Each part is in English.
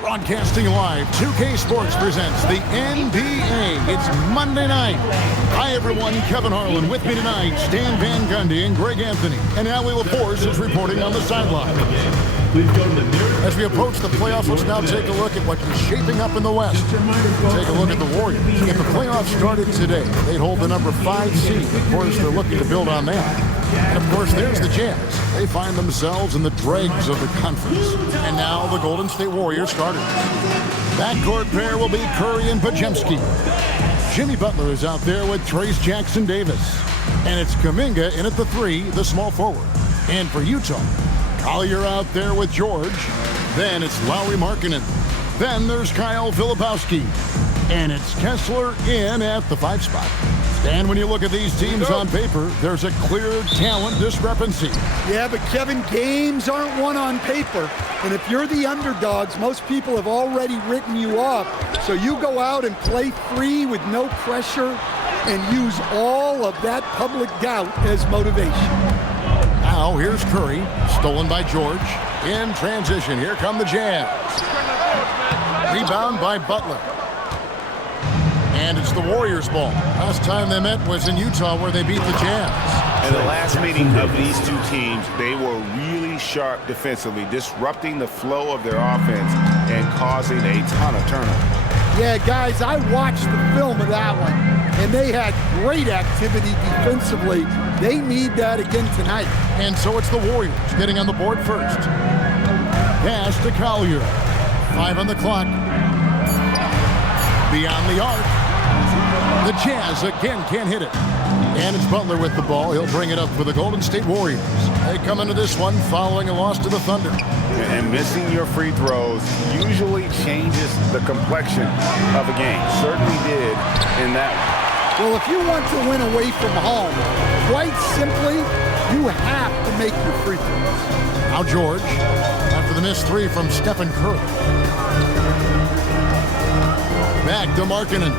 Broadcasting live, 2K Sports presents the NBA. It's Monday night. Hi, everyone. Kevin Harlan with me tonight. Stan Van Gundy and Greg Anthony. And Ali LaForce is reporting on the sideline. As we approach the playoffs, let's now take a look at what is shaping up in the West. Take a look at the Warriors. If the playoffs started today, they'd hold the number 5 seed. Of course, they're looking to build on that. And, of course, there's the Jazz. They find themselves in the dregs of the conference. And now the Golden State Warriors starters. Backcourt pair will be Curry and Podziemski. Jimmy Butler is out there with Trayce Jackson-Davis. And it's Kuminga in at the 3, the small forward. And for Utah, Collier out there with George. Then it's Lauri Markkanen. Then there's Kyle Filipowski. And it's Kessler in at the 5 spot. And when you look at these teams on paper, there's a clear talent discrepancy. Yeah, but Kevin, games aren't won on paper. And if you're the underdogs, most people have already written you off. So you go out and play free with no pressure and use all of that public doubt as motivation. Now here's Curry, stolen by George. In transition, here come the Jazz. Rebound by Butler. And it's the Warriors' ball. Last time they met was in Utah, where they beat the Jazz. In the last meeting of these two teams, they were really sharp defensively, disrupting the flow of their offense and causing a ton of turnovers. Yeah, guys, I watched the film of that one, and they had great activity defensively. They need that again tonight. And so it's the Warriors getting on the board first. Pass to Collier. 5 on the clock. Beyond the arc. The Jazz again can't hit it. And it's Butler with the ball. He'll bring it up for the Golden State Warriors. They come into this one following a loss to the Thunder. And missing your free throws usually changes the complexion of a game. Certainly did in that one. Well, if you want to win away from home, quite simply, you have to make your free throws. Now George, after the missed 3 from Stephen Curry. Back to Markkanen.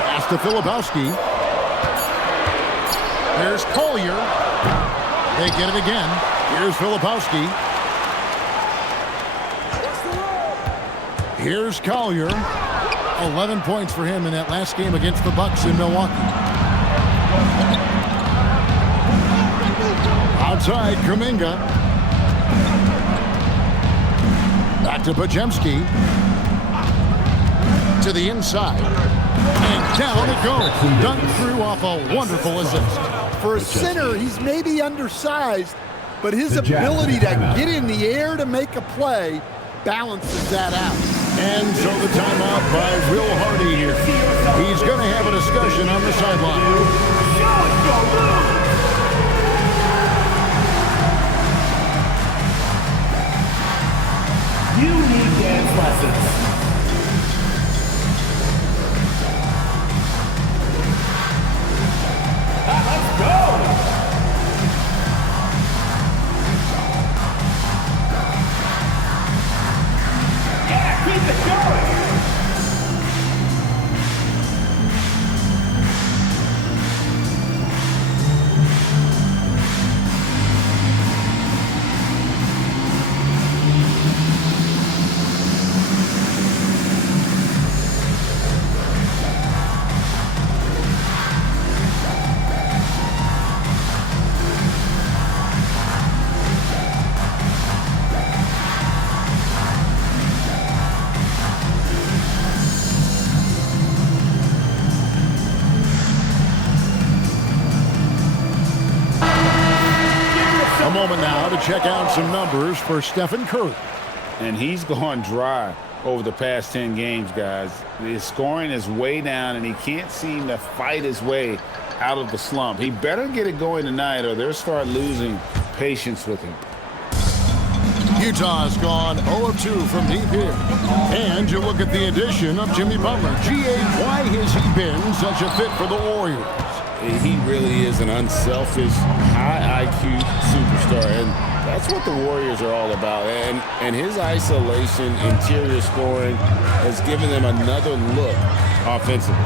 Pass to Filipowski. There's Collier. They get it again. Here's Filipowski. Here's Collier. 11 points for him in that last game against the Bucks in Milwaukee. Outside, Kuminga. Back to Podziemski. To the inside. And down it goes. Dunked through off a wonderful assist. For a center, he's maybe undersized, but his ability to get in the air to make a play balances that out. And so the timeout by Will Hardy here. He's going to have a discussion on the sideline. You need dance lessons. Let's go! Yeah, keep it going! A moment now to check out some numbers for Stephen Curry. And he's gone dry over the past 10 games, guys. His scoring is way down, and he can't seem to fight his way out of the slump. He better get it going tonight, or they'll start losing patience with him. Utah's gone 0 of 2 from deep here. And you look at the addition of Jimmy Butler. G.A., why has he been such a fit for the Warriors? He really is an unselfish, high IQ superstar, and that's what the Warriors are all about. And his isolation, interior scoring has given them another look offensively.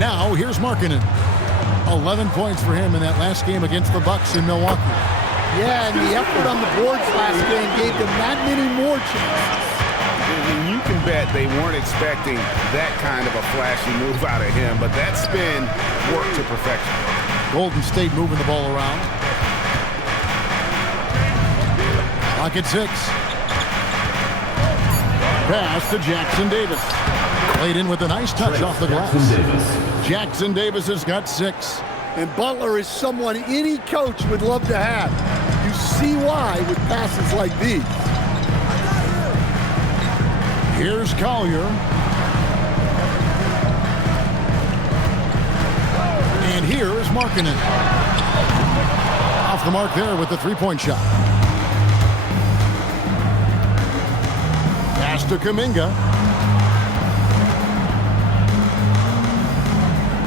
Now, here's Markkanen. 11 points for him in that last game against the Bucks in Milwaukee. Yeah, and the effort on the boards last game gave them that many more chances. And you can bet they weren't expecting that kind of a flashy move out of him, but that spin worked to perfection. Golden State moving the ball around. Clock at 6. Pass to Jackson Davis. Played in with a nice touch off the glass. Jackson Davis has got 6. And Butler is someone any coach would love to have. You see why with passes like these. Here's Collier. And here is Markkanen. Off the mark there with the three-point shot. Pass to Kuminga.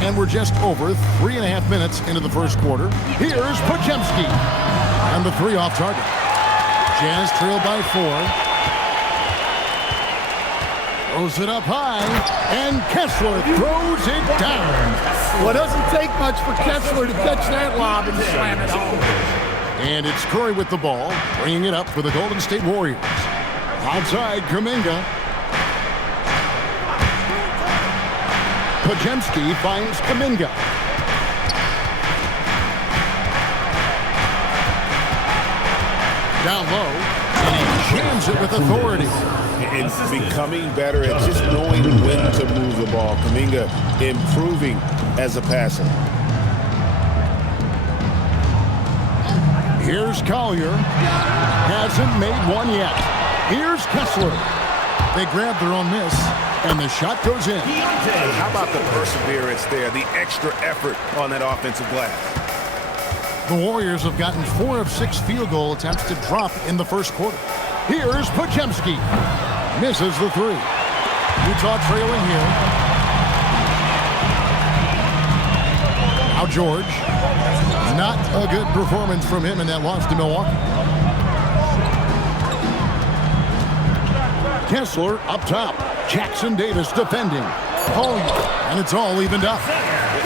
And we're just over 3.5 minutes into the first quarter. Here's Podziemski. And the 3 off target. Jazz trail by 4. Throws it up high. And Kessler throws it down. Well, it doesn't take much for Kessler to catch that lob and slam it home. And it's Curry with the ball, bringing it up for the Golden State Warriors. Outside, Kuminga. Podziemski finds Kuminga. Down low, and he jams it with authority. And becoming better at just knowing when to move the ball. Kuminga improving as a passer. Here's Collier. Hasn't made one yet. Here's Kessler. They grab their own miss, and the shot goes in. How about the perseverance there, the extra effort on that offensive glass? The Warriors have gotten 4 of 6 field goal attempts to drop in the first quarter. Here's Podziemski. Misses the 3. Utah trailing here. Now George. Not a good performance from him in that loss to Milwaukee. Kessler up top. Jackson Davis defending. And it's all evened up.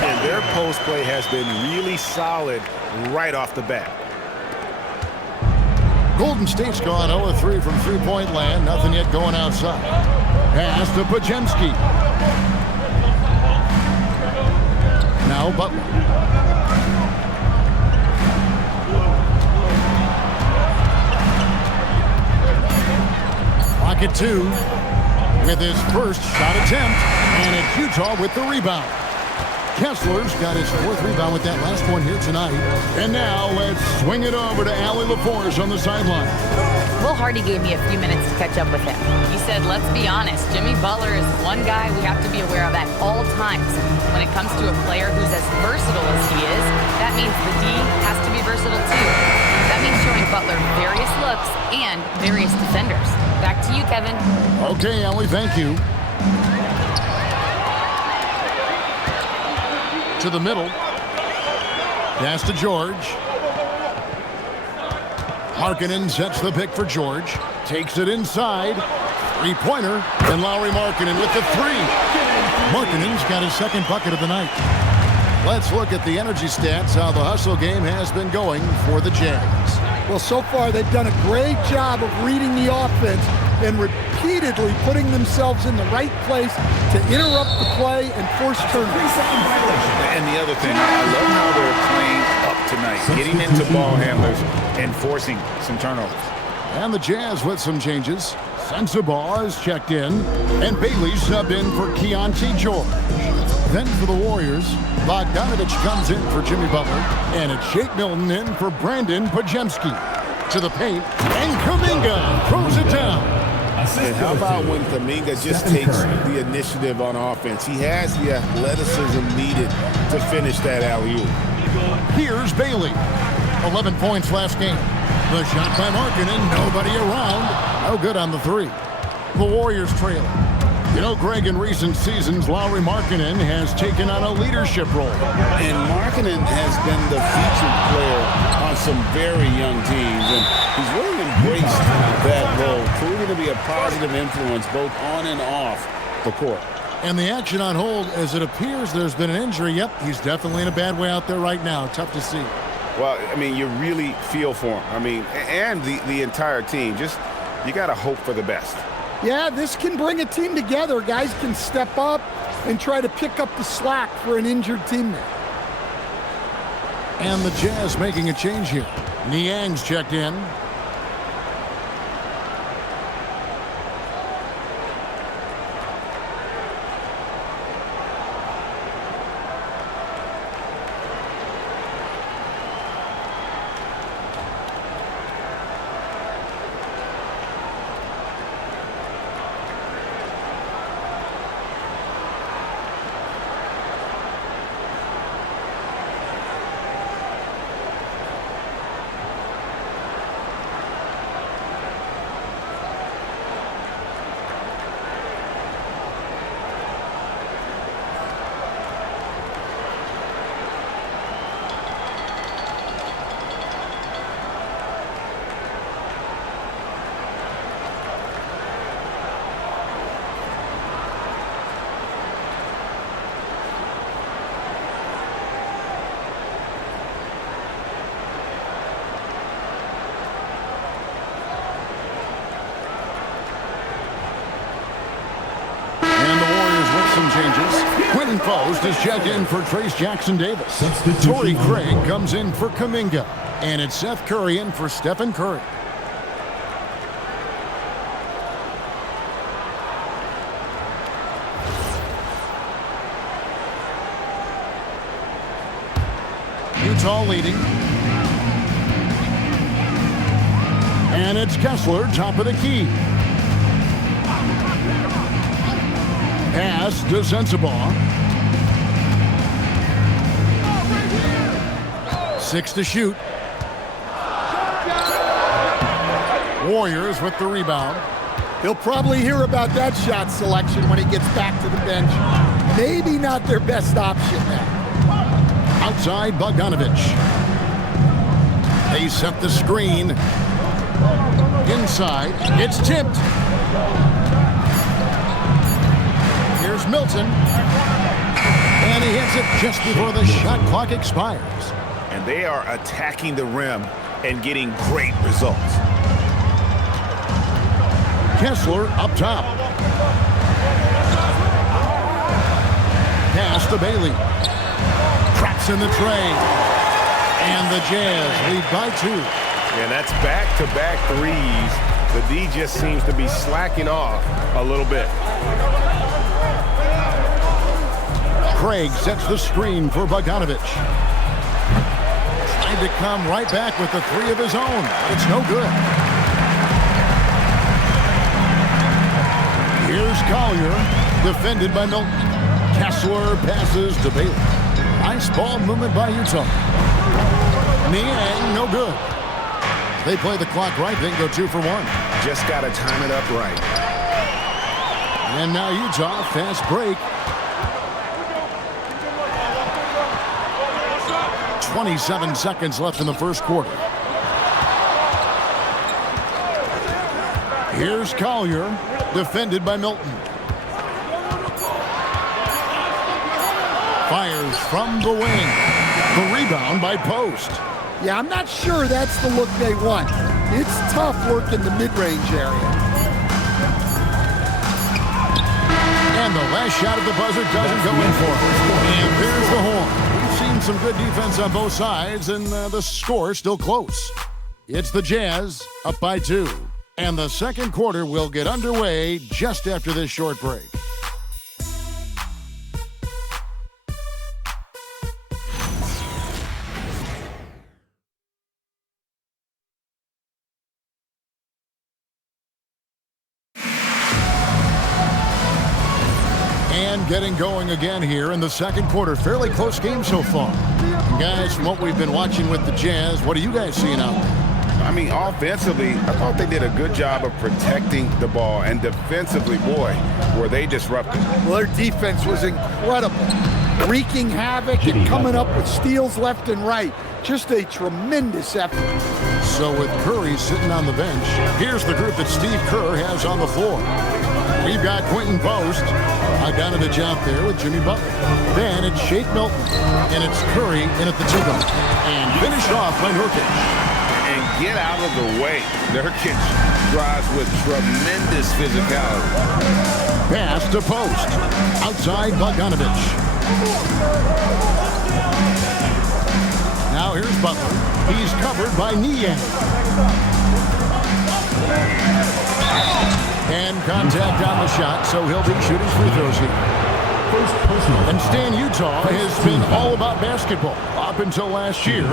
And their post play has been really solid right off the bat. Golden State's gone 0-3 from three-point land. Nothing yet going outside. Pass to Podziemski. Now Butler. Pocket 2 with his first shot attempt. And it's Utah with the rebound. Kessler's got his 4th rebound with that last one here tonight. And now let's swing it over to Allie LaForce on the sideline. Will Hardy gave me a few minutes to catch up with him. He said, let's be honest, Jimmy Butler is one guy we have to be aware of at all times. When it comes to a player who's as versatile as he is, that means the D has to be versatile too. That means showing Butler various looks and various defenders. Back to you, Kevin. Okay, Allie, thank you. To the middle. Pass to George. Markkanen sets the pick for George. Takes it inside. Three-pointer. And Lauri Markkanen with the 3. Markkanen's got his 2nd bucket of the night. Let's look at the energy stats, how the hustle game has been going for the Jazz. Well, so far they've done a great job of reading the offense and repeatedly putting themselves in the right place to interrupt the play and force turnovers. And the other thing, I love how they're playing up tonight, getting into ball handlers and forcing some turnovers. And the Jazz with some changes. Sensabaugh is checked in, and Bailey subbed in for Keontae George. Then for the Warriors, Bogdanovich comes in for Jimmy Butler, and it's Shake Milton in for Brandon Podziemski. To the paint, and Kuminga throws it down. And how about when Kuminga just takes the initiative on offense? He has the athleticism needed to finish that alley-oop. Here's Bailey. 11 points last game. The shot by Markkanen, nobody around. No good on the 3. The Warriors trail. You know, Greg, in recent seasons, Lauri Markkanen has taken on a leadership role. And Markkanen has been the featured player on some very young teams, and he's really embraced that role, proving to be a positive influence both on and off the court. And the action on hold, as it appears there's been an injury. Yep, he's definitely in a bad way out there right now. Tough to see. Well, I mean, you really feel for him. I mean, and the entire team. Just, you got to hope for the best. Yeah, this can bring a team together. Guys can step up and try to pick up the slack for an injured teammate. And the Jazz making a change here. Niang's checked in. Quentin Post is checked in for Trace Jackson-Davis. Torrey Craig comes in for Kuminga. And it's Seth Curry in for Stephen Curry. Utah leading. And it's Kessler, top of the key. Pass to Sensabaugh. 6 to shoot. Warriors with the rebound. He'll probably hear about that shot selection when he gets back to the bench. Maybe not their best option now. Outside Bogdanovich. They set the screen. Inside. It's tipped. Here's Milton. And he hits it just before the shot clock expires. And they are attacking the rim and getting great results. Kessler up top. Pass to Bailey. Traps in the tray. And the Jazz lead by 2. And that's back-to-back threes. The D just seems to be slacking off a little bit. Craig sets the screen for Bogdanovich. Trying to come right back with the 3 of his own. It's no good. Here's Collier, defended by Milton. Kessler passes to Bailey. Nice ball movement by Utah. Niang, no good. They play the clock right, they can go 2 for 1. Just got to time it up right. And now Utah, fast break. 27 seconds left in the first quarter. Here's Collier, defended by Milton. Fires from the wing. The rebound by Post. Yeah, I'm not sure that's the look they want. It's tough work in the mid-range area. And the last shot of the buzzer doesn't go in for it. And there's the horn. We've seen some good defense on both sides, and the score still close. It's the Jazz up by 2. And the second quarter will get underway just after this short break. And getting going again here in the second quarter. Fairly close game so far. And guys, from what we've been watching with the Jazz, what are you guys seeing out there? I mean, offensively, I thought they did a good job of protecting the ball. And defensively, boy, were they disruptive. Well, their defense was incredible. Wreaking havoc and coming up with steals left and right. Just a tremendous effort. So with Curry sitting on the bench, here's the group that Steve Kerr has on the floor. We've got Quentin Post, Bogdanovich out there with Jimmy Butler. Then it's Shake Milton, and it's Curry in at the 2-guard. And finished off by Nurkic. And get out of the way. Nurkic drives with tremendous physicality. Pass to Post. Outside Bogdanovich. Now here's Butler. He's covered by Niang. And contact on the shot, so he'll be shooting free throws here. And Stan, Utah has been all about basketball up until last year.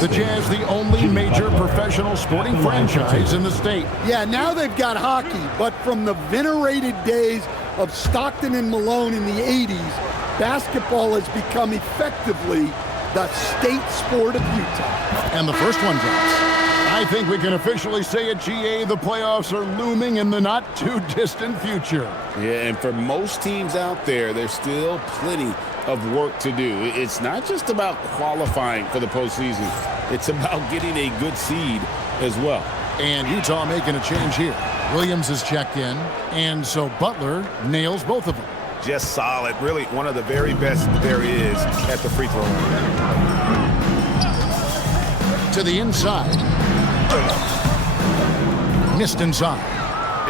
The Jazz, the only major professional sporting franchise in the state. Yeah, now they've got hockey, but from the venerated days of Stockton and Malone in the 80s, basketball has become effectively the state sport of Utah. And the first one drops. I think we can officially say at GA the playoffs are looming in the not-too-distant future. Yeah, and for most teams out there, there's still plenty of work to do. It's not just about qualifying for the postseason. It's about getting a good seed as well. And Utah making a change here. Williams is checked in, and so Butler nails both of them. Just solid. Really one of the very best there is at the free throw line. To the inside. Missed inside.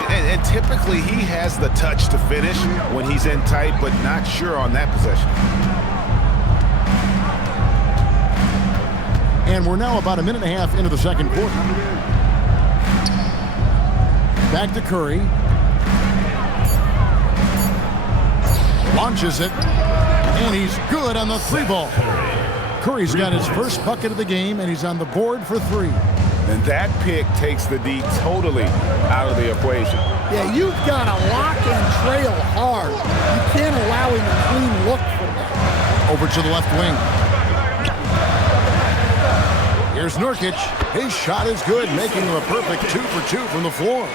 And typically he has the touch to finish when he's in tight, but not sure on that possession. And we're now about a minute and a half into the second quarter. Back to Curry. Launches it. And he's good on the 3-ball. Curry's got his first bucket of the game, and he's on the board for 3. And that pick takes the D totally out of the equation. Yeah, you've got to lock and trail hard. You can't allow him a clean look from that. Over to the left wing. Here's Nurkic. His shot is good, making him a perfect 2 for 2 from the floor.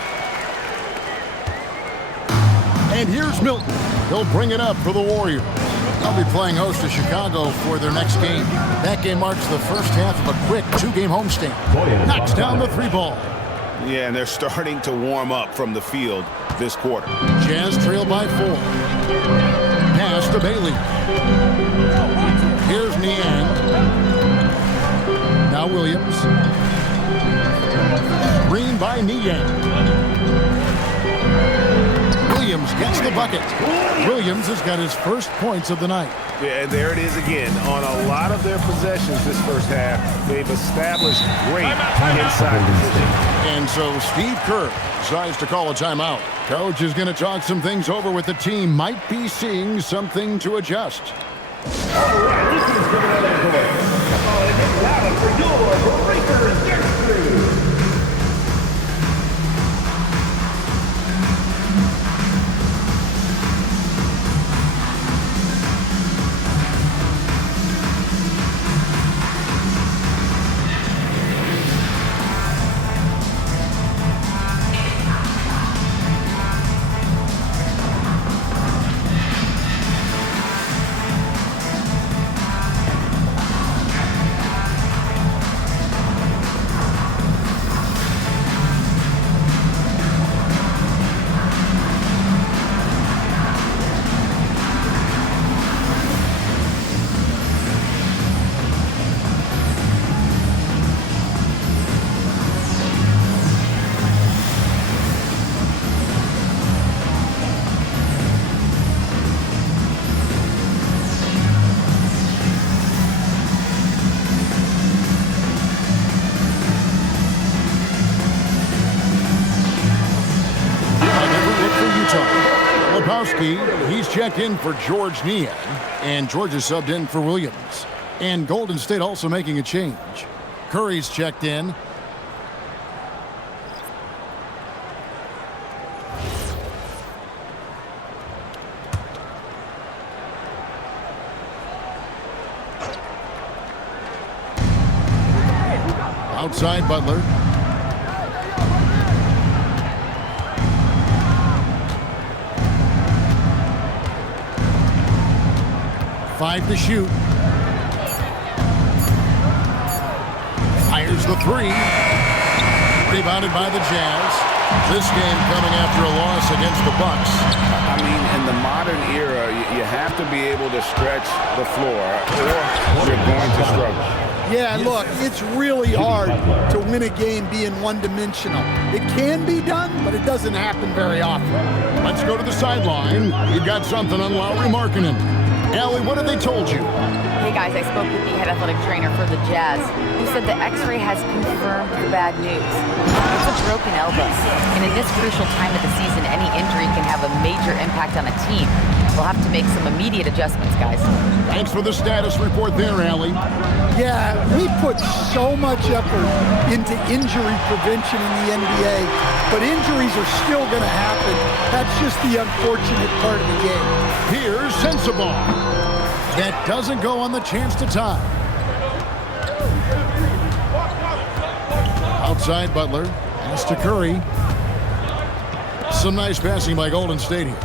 And here's Milton. He'll bring it up for the Warriors. They'll be playing host to Chicago for their next game. That game marks the first half of a quick 2-game homestand. Knocks down the 3-ball. Yeah, and they're starting to warm up from the field this quarter. Jazz trail by 4. Pass to Bailey. Here's Niang. Now Williams. Screen by Niang. Williams gets the bucket. Williams has got his first points of the night. Yeah, and there it is again. On a lot of their possessions this first half, they've established great inside position. And so Steve Kerr decides to call a timeout. Coach is going to talk some things over with the team. Might be seeing something to adjust. All right, this is going to be come on and get louder for your breaker dirt crew. He's checked in for George Niang, and George is subbed in for Williams. And Golden State also making a change. Curry's checked in. Outside Butler. Five to shoot. Fires the 3. Rebounded by the Jazz. This game coming after a loss against the Bucks. I mean, in the modern era, you have to be able to stretch the floor or you're going to struggle. Yeah, look, it's really hard to win a game being one-dimensional. It can be done, but it doesn't happen very often. Let's go to the sideline. You got something on Lowry Markkinen. Allie, what have they told you? Hey guys, I spoke with the head athletic trainer for the Jazz, who said the x-ray has confirmed the bad news. It's a broken elbow, and in this crucial time of the season, any injury can have a major impact on a team. We'll have to make some immediate adjustments, guys. Thanks for the status report there, Allie. Yeah, we put so much effort into injury prevention in the NBA, but injuries are still going to happen. That's just the unfortunate part of the game. Here's Sensabaugh. That doesn't go on the chance to tie. Outside Butler. Pass to Curry. Some nice passing by Golden State here.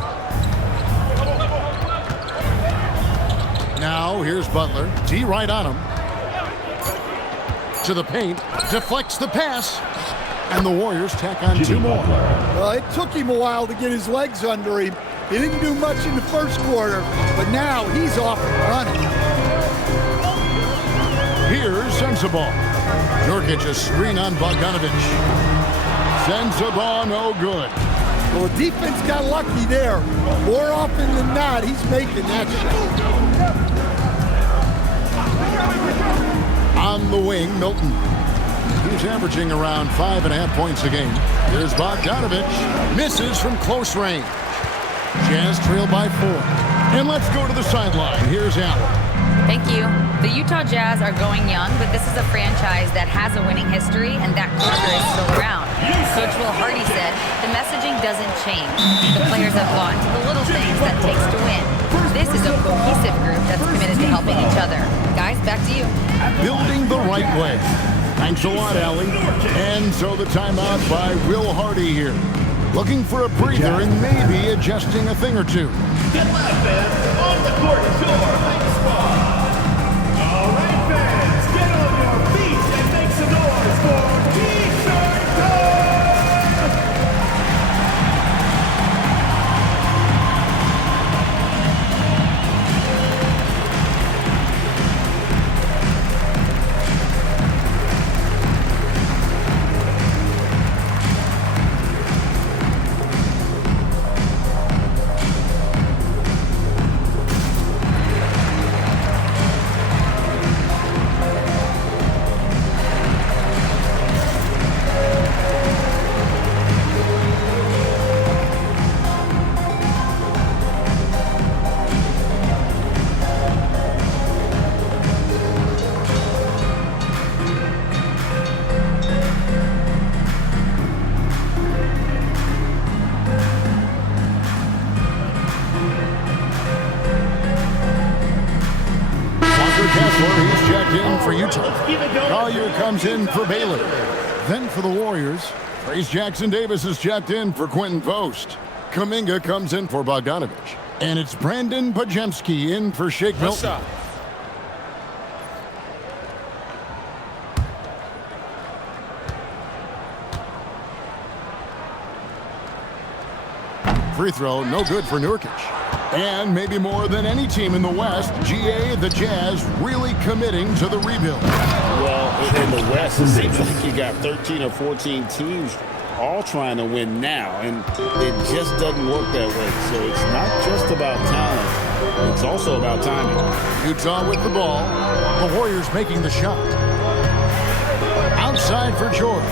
Now here's Butler. D right on him. To the paint. Deflects the pass. And the Warriors tack on two more. Well, it took him a while to get his legs under him. He didn't do much in the first quarter, but now he's off and running. Here's Sensabaugh. Nurkic a screen on Bogdanovic. Sensabaugh no good. Well, the defense got lucky there. More often than not, he's making that shot. On the wing, Milton. He's averaging around 5.5 points a game. Here's Bogdanovic. Misses from close range. Jazz trail by 4. And let's go to the sideline. Here's Allen. Thank you. The Utah Jazz are going young, but this is a franchise that has a winning history, and that culture is still around. Coach Will Hardy said, the messaging doesn't change. The players have bought into the little things that it takes to win. This is a cohesive group that's committed to helping each other. Guys, back to you. Building the right way. Thanks a lot, Allie. And so the timeout by Will Hardy here. Looking for a breather and maybe adjusting a thing or two. Get live, fans. On the court is your home squad. All right, fans. Get on your feet and make some noise for T-shirt time. He's checked in for Utah. Collier comes in for Baylor. Then for the Warriors, Trace Jackson-Davis is checked in for Quentin Post. Kuminga comes in for Bogdanovic. And it's Brandon Pajemski in for Shake Milton. Free throw, no good for Nurkic. And maybe more than any team in the West, GA, the Jazz, really committing to the rebuild. Well, in the West, it seems like you got 13 or 14 teams all trying to win now, and it just doesn't work that way. So it's not just about talent, it's also about timing. Utah with the ball. The Warriors making the shot. Outside for George.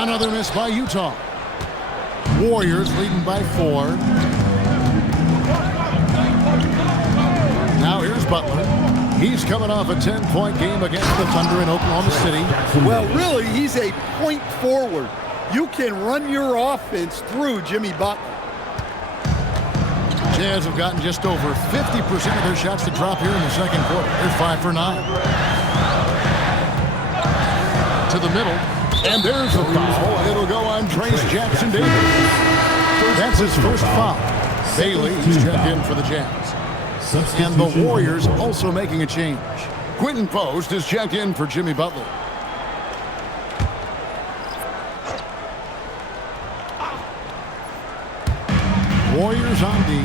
Another miss by Utah. Warriors leading by 4. Now here's Butler. He's coming off a 10-point game against the Thunder in Oklahoma City. Well, really, he's a point forward. You can run your offense through Jimmy Butler. Jazz have gotten just over 50% of their shots to drop here in the second quarter. They're 5 for 9. To the middle. And there's a foul. It'll go on Trace Jackson-Davis. That's his first foul. Bailey is checked in for the Jazz. And the Warriors also making a change. Quentin Post is checked in for Jimmy Butler. Warriors on D.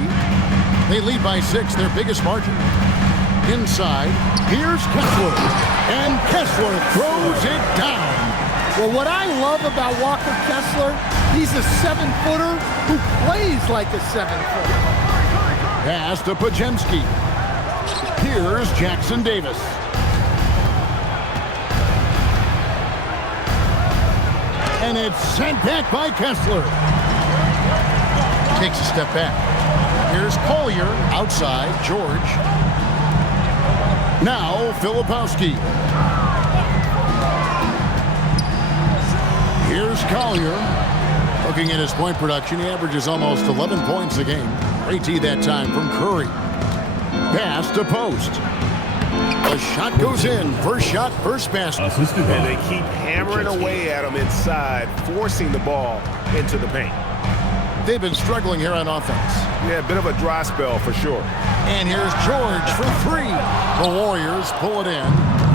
They lead by 6, their biggest margin. Inside, here's Kessler. And Kessler throws it down. Well, what I love about Walker Kessler, he's a 7-footer who plays like a 7-footer. Pass to Pajemski. Here's Jackson Davis. And it's sent back by Kessler. Takes a step back. Here's Collier outside. George. Now Filipowski. Here's Collier. Looking at his point production, he averages almost 11 points a game. Great D that time from Curry. Pass to Post. The shot goes in. First shot, first basket. And they keep hammering away at him inside, forcing the ball into the paint. They've been struggling here on offense. Yeah, a bit of a dry spell for sure. And here's George for 3. The Warriors pull it in.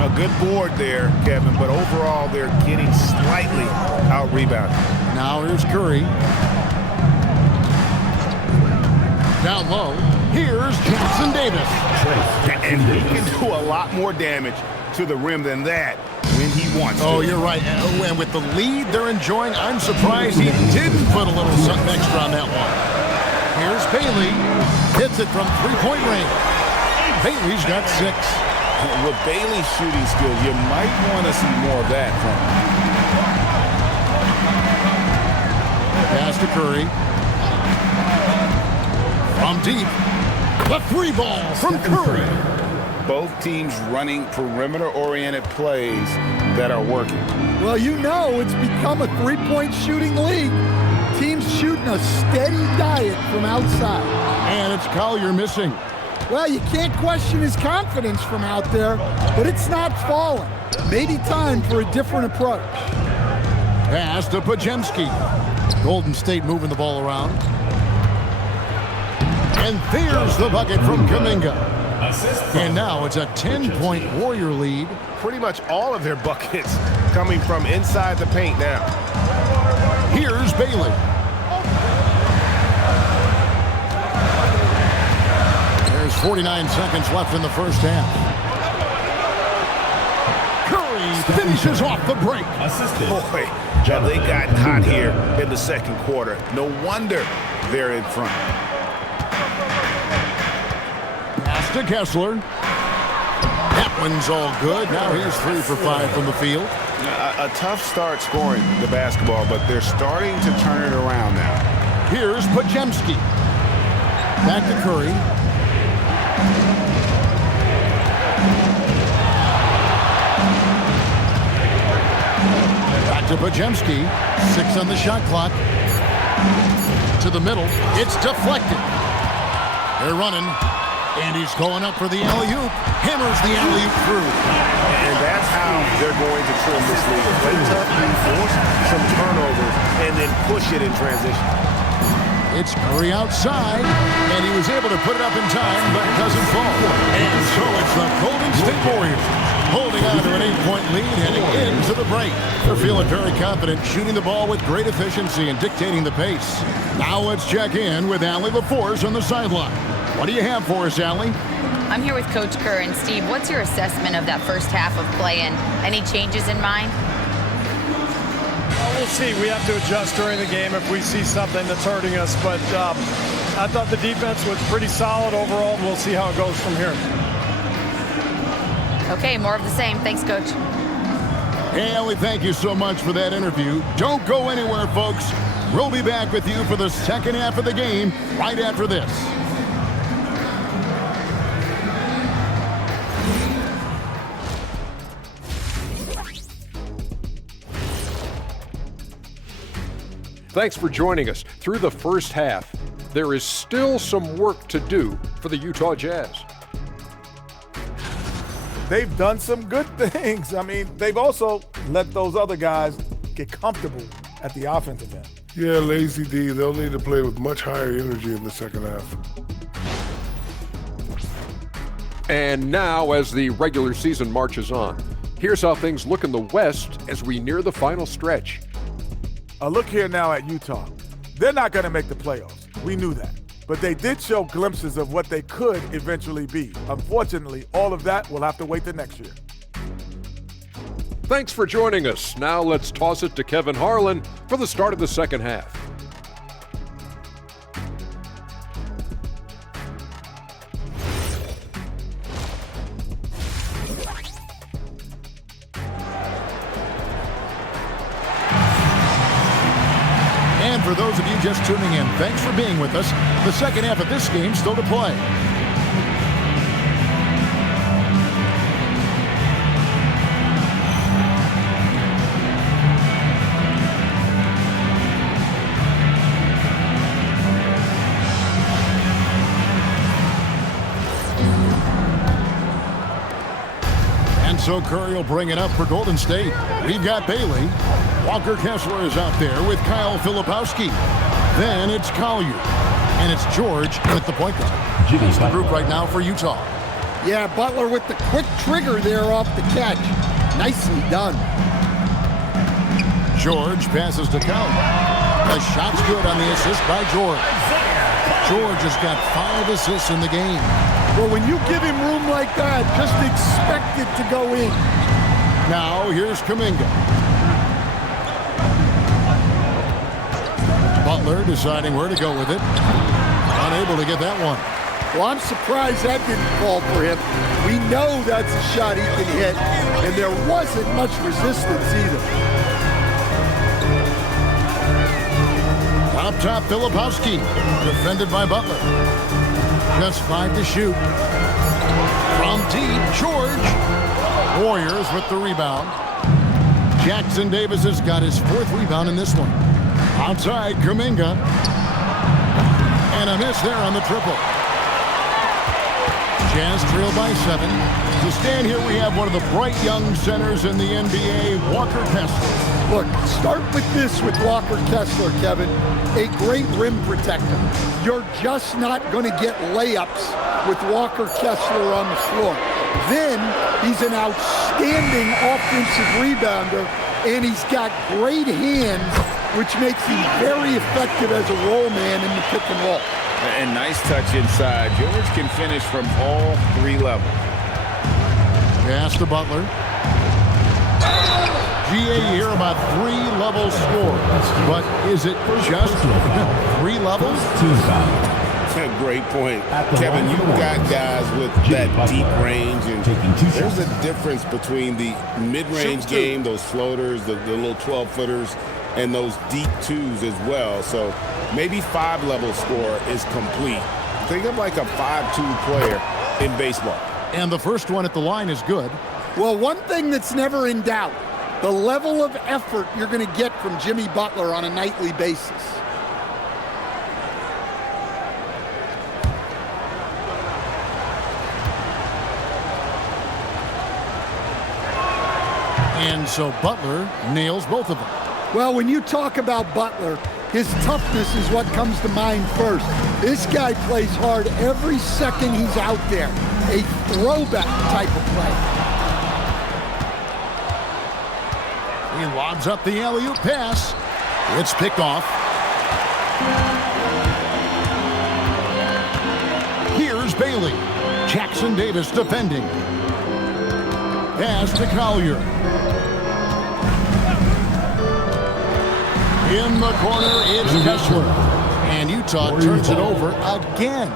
A good board there, Kevin, but overall they're getting slightly out-rebounded. Now here's Curry. Down low, here's Jackson Davis. And he can do a lot more damage to the rim than that when he wants to. Oh, you're right. And with the lead they're enjoying, I'm surprised he didn't put a little something extra on that one. Here's Bailey. Hits it from three-point range. Bailey's got 6. With Bailey's shooting skill, you might want to see more of that from him. Pass to Curry. From deep. The 3 ball from Curry. Both teams running perimeter-oriented plays that are working. Well, you know it's become a 3-point shooting league. Teams shooting a steady diet from outside. And it's Collier missing. Well, you can't question his confidence from out there, but it's not falling. Maybe time for a different approach. Pass to Pajemski. Golden State moving the ball around. And there's the bucket from Kuminga. And now it's a 10-point Warrior lead. Pretty much all of their buckets coming from inside the paint now. Here's Bailey. There's 49 seconds left in the first half. Curry finishes off the break. Boy, they got hot here in the second quarter. No wonder they're in front. Pass to Kessler. That one's all good. Now he's 3 for 5 from the field. A tough start scoring the basketball, but they're starting to turn it around now. Here's Pajemski. Back to Curry. Back to Pajemski. 6 on the shot clock. To the middle. It's deflected. They're running. And he's going up for the alley-oop. Hammers the alley-oop through. And that's how they're going to trim this league. Play tough, force some turnovers, and then push it in transition. It's Curry outside, and he was able to put it up in time, but it doesn't fall. And so it's the Golden State Warriors holding on to an 8-point lead heading into the break. They're feeling very confident, shooting the ball with great efficiency and dictating the pace. Now let's check in with Allie LaForce on the sideline. What do you have for us, Allie? I'm here with Coach Kerr. And Steve, what's your assessment of that first half of play and any changes in mind? We'll see. We have to adjust during the game if we see something that's hurting us. But I thought the defense was pretty solid overall. We'll see how it goes from here. Okay, more of the same. Thanks, Coach. Hey, Allie, thank you so much for that interview. Don't go anywhere, folks. We'll be back with you for the second half of the game right after this. Thanks for joining us. Through the first half, there is still some work to do for the Utah Jazz. They've done some good things. I mean, they've also let those other guys get comfortable at the offensive end. Yeah, lazy D. They'll need to play with much higher energy in the second half. And now, as the regular season marches on, here's how things look in the West as we near the final stretch. A look here now at Utah. They're not going to make the playoffs. We knew that. But they did show glimpses of what they could eventually be. Unfortunately, all of that will have to wait till next year. Thanks for joining us. Now let's toss it to Kevin Harlan for the start of the second half. And for those of you just tuning in, thanks for being with us. The second half of this game still to play. And so Curry will bring it up for Golden State. We've got Bailey. Walker Kessler is out there with Kyle Filipowski. Then it's Collier. And it's George at the point guard. That's the group right now for Utah. Yeah, Butler with the quick trigger there off the catch. Nicely done. George passes to Collier. The shot's good on the assist by George. George has got 5 assists in the game. Well, when you give him room like that, just expect it to go in. Now here's Kuminga. Butler deciding where to go with it. Unable to get that one. Well, I'm surprised that didn't fall for him. We know that's a shot he can hit, and there wasn't much resistance either. Up top, Filipowski, defended by Butler. Just 5 to shoot. From deep, George. Warriors with the rebound. Jackson Davis has got his 4th rebound in this one. Outside, Kuminga. And a miss there on the triple. Jazz trail by 7. To stand here, we have one of the bright young centers in the NBA, Walker Kessler. Look, start with this with Walker Kessler, Kevin. A great rim protector. You're just not going to get layups with Walker Kessler on the floor. Then he's an outstanding offensive rebounder, and he's got great hands, which makes him very effective as a roll man in the pick and roll. And nice touch inside. George can finish from all 3 levels. Pass to Butler. GA, you hear about 3-level score, but is it just 3 levels? That's a great point. Kevin, you've got guys with that deep range, and there's a difference between the mid-range game, those floaters, the little 12-footers, and those deep 2s as well. So maybe 5-level score is complete. Think of like a 5-2 player in baseball. And the first one at the line is good. Well, one thing that's never in doubt, the level of effort you're going to get from Jimmy Butler on a nightly basis. And so Butler nails both of them. Well, when you talk about Butler, his toughness is what comes to mind first. This guy plays hard every second he's out there. A throwback type of play. He lobs up the alley-oop pass. It's picked off. Here's Bailey. Jackson Davis defending. Pass to Collier. In the corner, it's Kessler. And Utah turns it over again.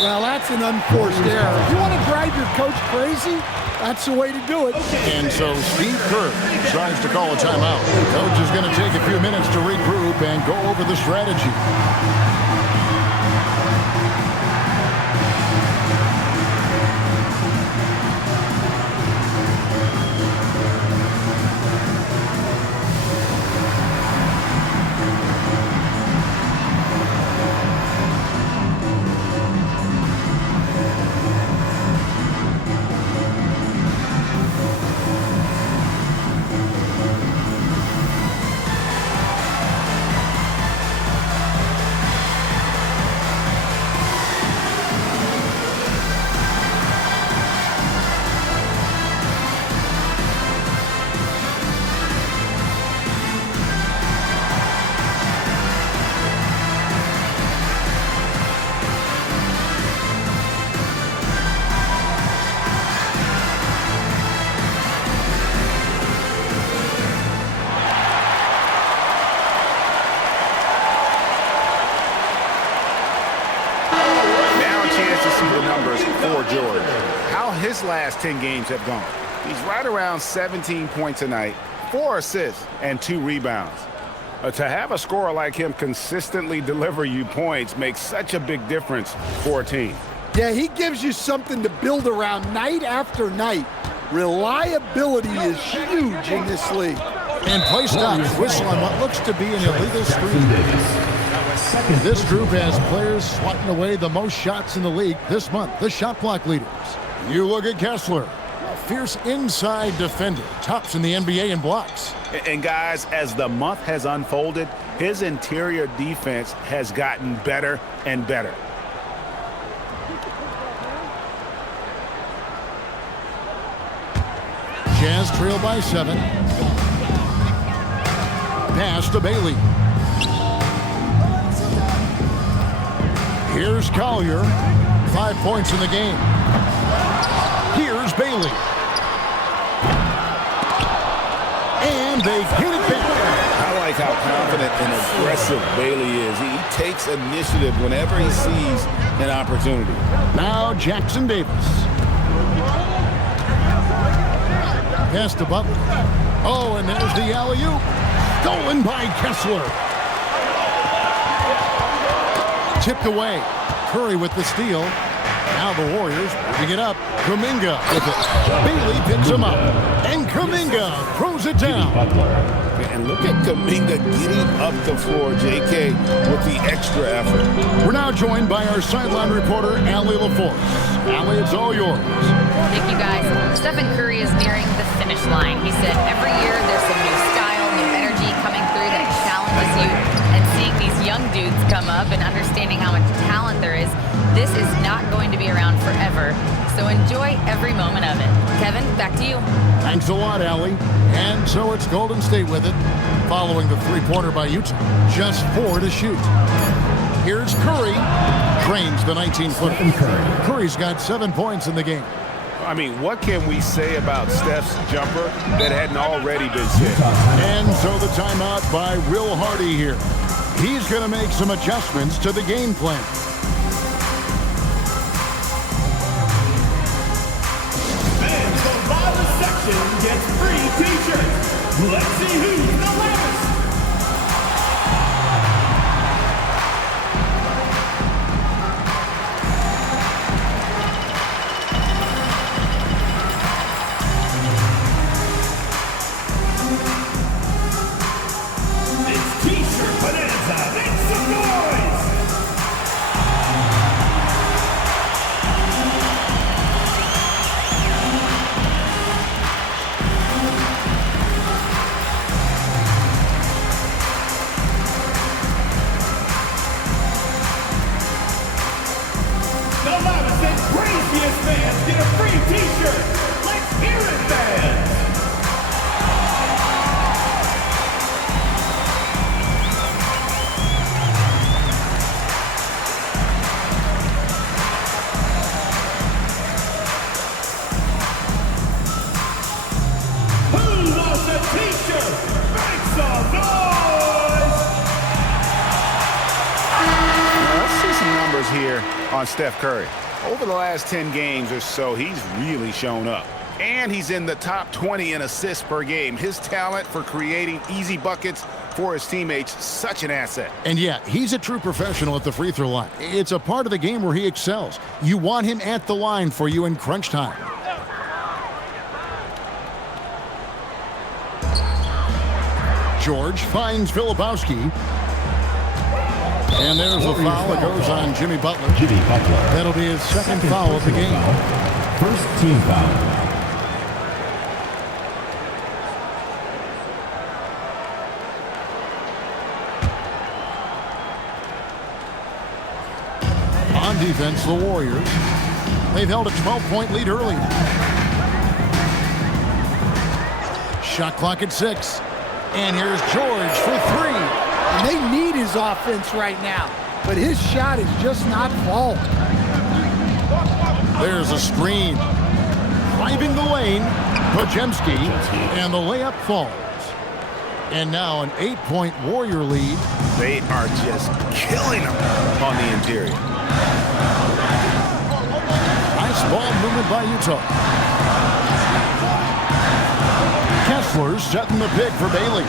Well, that's an unforced error. If you want to drive your coach crazy, that's the way to do it. And so Steve Kerr tries to call a timeout. The coach is going to take a few minutes to regroup and go over the strategy. his last 10 games have gone. He's right around 17 points a night, 4 assists, and 2 rebounds. To have a scorer like him consistently deliver you points makes such a big difference for a team. Yeah, he gives you something to build around night after night. Reliability is huge in this league. And play stops. Whistle on what looks to be an illegal screen. This group has players swatting away the most shots in the league this month, the shot block leaders. You look at Kessler, a fierce inside defender, tops in the NBA in blocks. And guys, as the month has unfolded, his interior defense has gotten better and better. Jazz trail by 7. Pass to Bailey. Here's Collier. 5 points in the game. Here's Bailey. And they hit it back. I like how confident and aggressive Bailey is. He takes initiative whenever he sees an opportunity. Now Jackson Davis. Pass to Butler. Oh, and there's the alley-oop. Stolen by Kessler. Tipped away. Curry with the steal. Now the Warriors moving it up. Kuminga with it. Bailey picks him up. And Kuminga throws it down. And look at Kuminga getting up the floor, JK, with the extra effort. We're now joined by our sideline reporter, Allie LaForce. Allie, it's all yours. Thank you, guys. Stephen Curry is nearing the finish line. He said every year there's some new style, new energy coming through that challenges you. And seeing these young dudes come up and understanding how much talent there is, this is not going to be around forever. So enjoy every moment of it. Kevin, back to you. Thanks a lot, Allie. And so it's Golden State with it, following the three-pointer by Utah. Just 4 to shoot. Here's Curry. Drains the 19-footer. Curry's got 7 points in the game. I mean, what can we say about Steph's jumper that hadn't already been said? And so the timeout by Will Hardy here. He's going to make some adjustments to the game plan. Fans from bottom section gets free t-shirts. Let's see who's the loudest. On Steph Curry. Over the last 10 games or so, he's really shown up. And he's in the top 20 in assists per game. His talent for creating easy buckets for his teammates, such an asset. And yeah, he's a true professional at the free throw line. It's a part of the game where he excels. You want him at the line for you in crunch time. George finds Filipowski. And there's a foul that goes on Jimmy Butler. That'll be his second foul of the game. First team foul. On defense, the Warriors. They've held a 12-point lead early. Shot clock at 6. And here's George for 3. And they need his offense right now, but his shot is just not falling. There's a screen. Driving the lane, Podziemski, and the layup falls. And now an 8-point Warrior lead. They are just killing them on the interior. Nice ball movement by Utah. Kessler setting the pick for Bailey.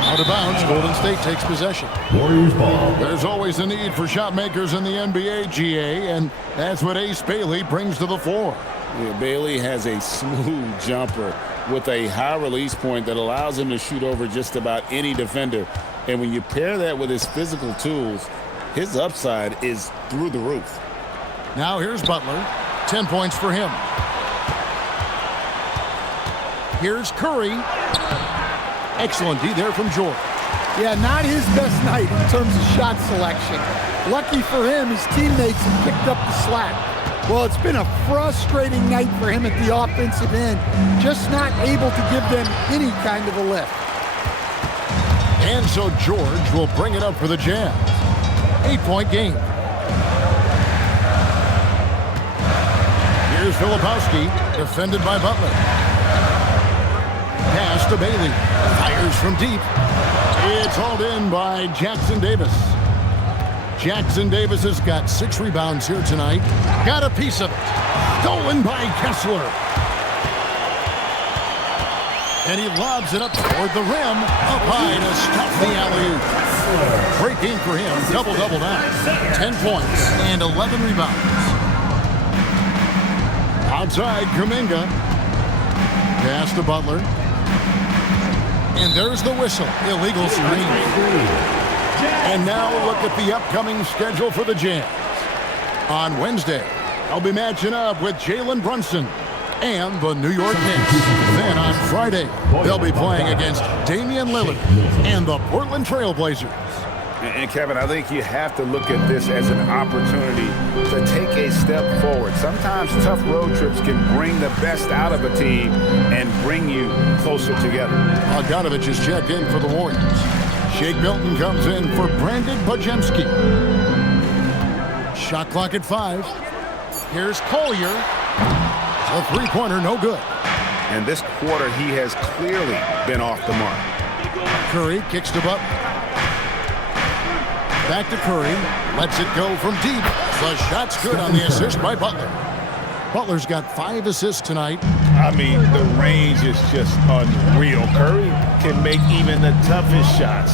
Out of bounds, Golden State takes possession. Warriors ball. There's always a need for shot makers in the NBA, GA, and that's what Ace Bailey brings to the floor. Yeah, Bailey has a smooth jumper with a high release point that allows him to shoot over just about any defender. And when you pair that with his physical tools, his upside is through the roof. Now here's Butler. 10 points for him. Here's Curry. Excellent D there from George. Yeah, not his best night in terms of shot selection. Lucky for him, his teammates have picked up the slack. Well, it's been a frustrating night for him at the offensive end, just not able to give them any kind of a lift. And so George will bring it up for the Jazz. 8-point game. Here's Filipowski, defended by Butler. Pass to Bailey. Fires from deep. It's hauled in by Jackson Davis. Jackson Davis has got 6 rebounds here tonight. Got a piece of it. Stolen by Kessler. And he lobs it up toward the rim. Up high to stop the alley-oop. Great game for him. Double-double now. 10 points and 11 rebounds. Outside, Kuminga. Pass to Butler. And there's the whistle. Illegal screen. And now we'll look at the upcoming schedule for the Jazz. On Wednesday, I'll be matching up with Jalen Brunson and the New York Knicks. Then on Friday, they'll be playing against Damian Lillard and the Portland Trail Blazers. And Kevin, I think you have to look at this as an opportunity to take a step forward. Sometimes tough road trips can bring the best out of a team and bring you closer together. Bogdanovich is checked in for the Warriors. Shake Milton comes in for Brandon Bajemski. Shot clock at 5. Here's Collier. A three-pointer, no good. And this quarter, he has clearly been off the mark. Curry kicks to Butler. Back to Curry. Lets it go from deep. The shot's good on the assist by Butler. Butler's got 5 assists tonight. I mean, the range is just unreal. Curry can make even the toughest shots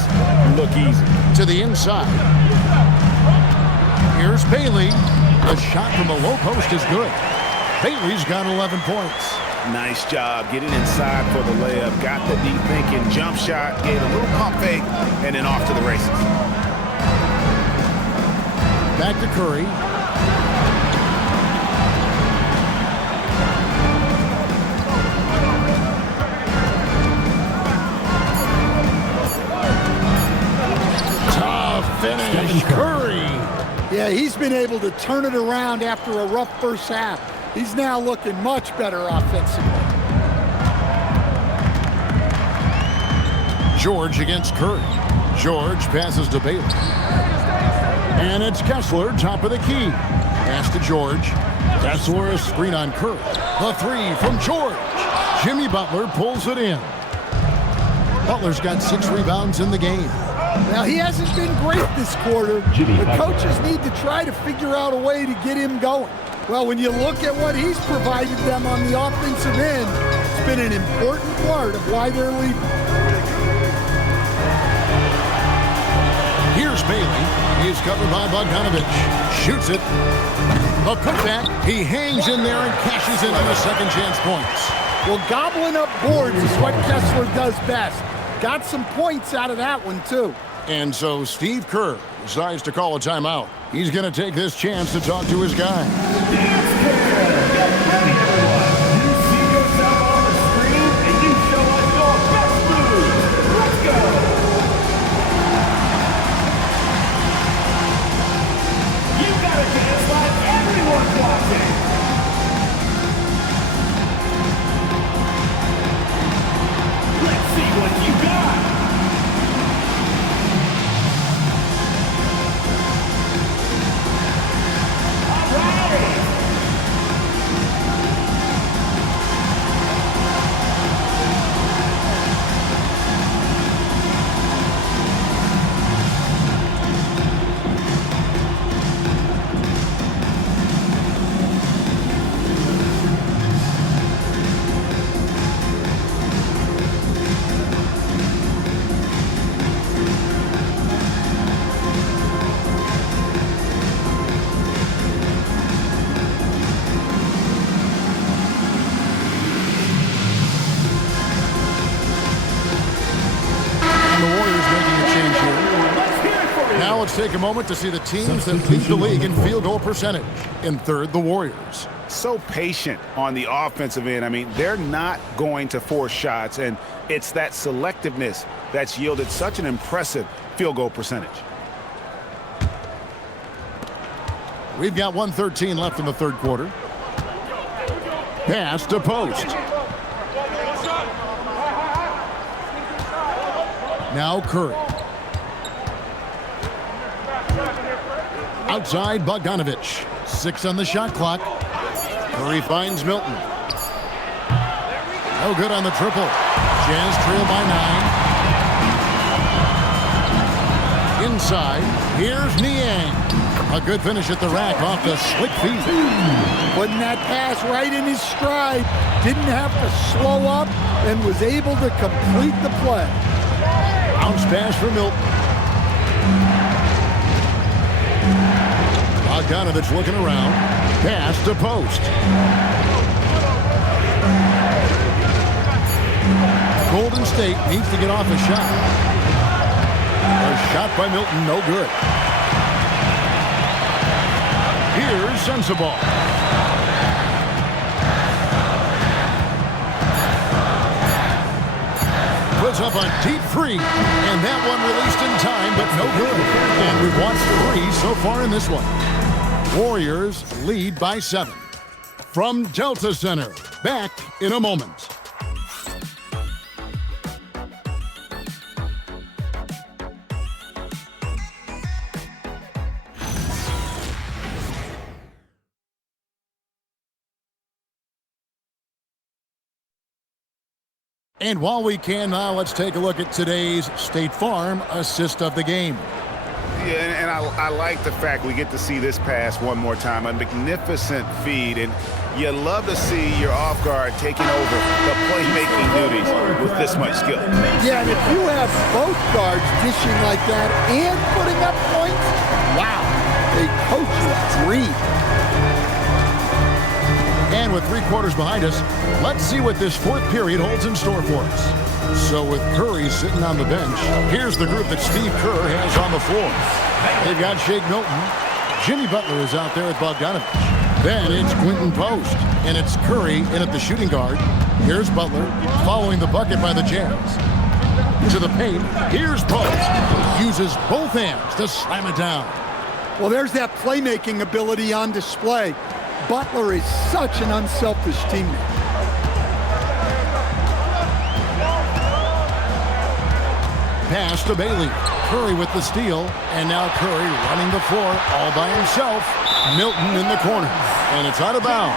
look easy. To the inside. Here's Bailey. The shot from the low post is good. Bailey's got 11 points. Nice job getting inside for the layup. Got the deep thinking jump shot, gave a little pump fake, and then off to the races. Back to Curry. Tough finish, Curry. Yeah, he's been able to turn it around after a rough first half. He's now looking much better offensively. George against Curry. George passes to Bailey. And it's Kessler, top of the key. Pass to George. Kessler, a screen on Curry. The 3 from George. Jimmy Butler pulls it in. Butler's got 6 rebounds in the game. Now, he hasn't been great this quarter. The coaches need to try to figure out a way to get him going. Well, when you look at what he's provided them on the offensive end, it's been an important part of why they're leading. Here's Bailey. He's covered by Bogdanovich. Shoots it. A putback. He hangs in there and cashes in on the second chance points. Well, gobbling up boards is what Kessler does best. Got some points out of that one, too. And so Steve Kerr decides to call a timeout. He's going to take this chance to talk to his guys. let's take a moment to see the teams that lead the league in field goal percentage. In third, the Warriors. So patient on the offensive end. I mean, they're not going to force shots, and it's that selectiveness that's yielded such an impressive field goal percentage. We've got 1:13 left in the third quarter. Pass to post. Now Curry. Outside Bogdanovich. 6 on the shot clock. Curry finds Milton. No good on the triple. Jazz trail by 9. Inside, here's Niang. A good finish at the rack off the slick feet. Putting that pass right in his stride. Didn't have to slow up and was able to complete the play. Bounce pass for Milton. Bogdanovich looking around. Pass to post. Golden State needs to get off a shot. A shot by Milton, no good. Here's Sensabaugh. Puts up a deep three, and that one released in time, but no good. And we've watched 3 so far in this one. Warriors lead by 7. From Delta Center, back in a moment. And while we can now, let's take a look at today's State Farm assist of the game. Yeah, and I like the fact we get to see this pass one more time. A magnificent feed, and you love to see your off guard taking over the playmaking duties with this much skill. Yeah, and if you have both guards dishing like that and putting up points, wow, a coach's dream. And with 3 quarters behind us, let's see what this 4th period holds in store for us. So with Curry sitting on the bench, here's the group that Steve Kerr has on the floor. They've got Shake Milton. Jimmy Butler is out there at Bogdanovich. Then it's Quentin Post, and it's Curry in at the shooting guard. Here's Butler following the bucket by the Jazz. To the paint, here's Post. Uses both hands to slam it down. Well, there's that playmaking ability on display. Butler is such an unselfish teammate. Pass to Bailey. Curry with the steal, and now Curry running the floor all by himself. Milton in the corner, and it's out of bounds.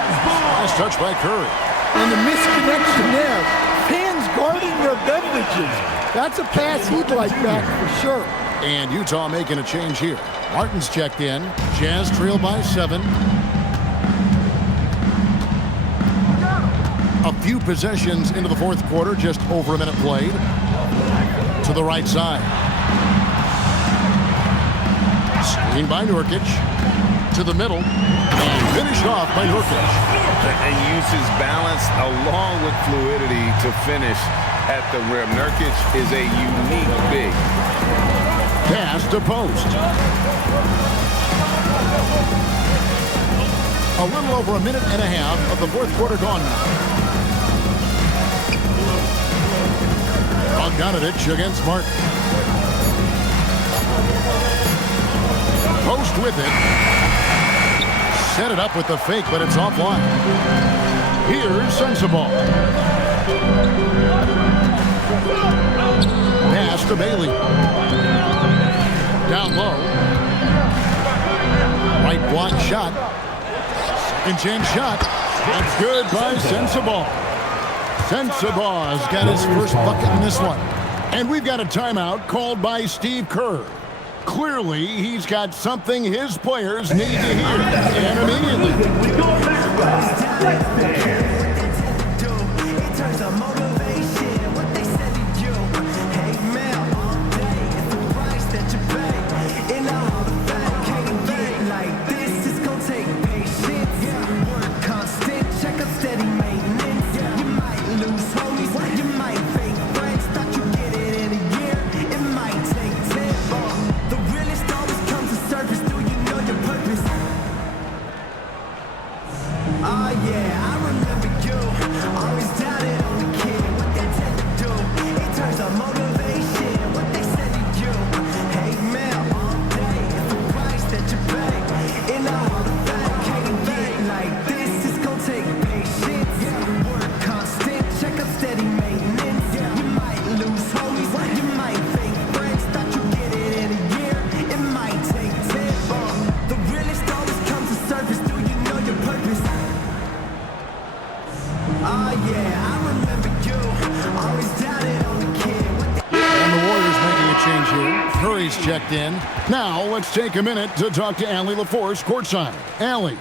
Nice touch by Curry. And the misconnection there. Fans guarding their beverages. That's a pass he'd like back for sure. And Utah making a change here. Martin's checked in. Jazz trail by 7. A few possessions into the 4th quarter, just over a minute played. To the right side. Screen by Nurkic. To the middle. And finished off by Nurkic. And uses balance along with fluidity to finish at the rim. Nurkic is a unique big. Pass to Post. A little over a minute and a half of the 4th quarter gone now. Bogdanovich against Martin. Post with it. Set it up with the fake, but it's offline. Here's Sensabaugh. Pass to Bailey. Down low. Right block shot. Second chance shot. That's good by Sensabaugh. Sensabaugh's got his first bucket in this one. And we've got a timeout called by Steve Kerr. Clearly, he's got something his players need to hear. And immediately. Curry's checked in. Now let's take a minute to talk to Allie LaForce courtside. Allie.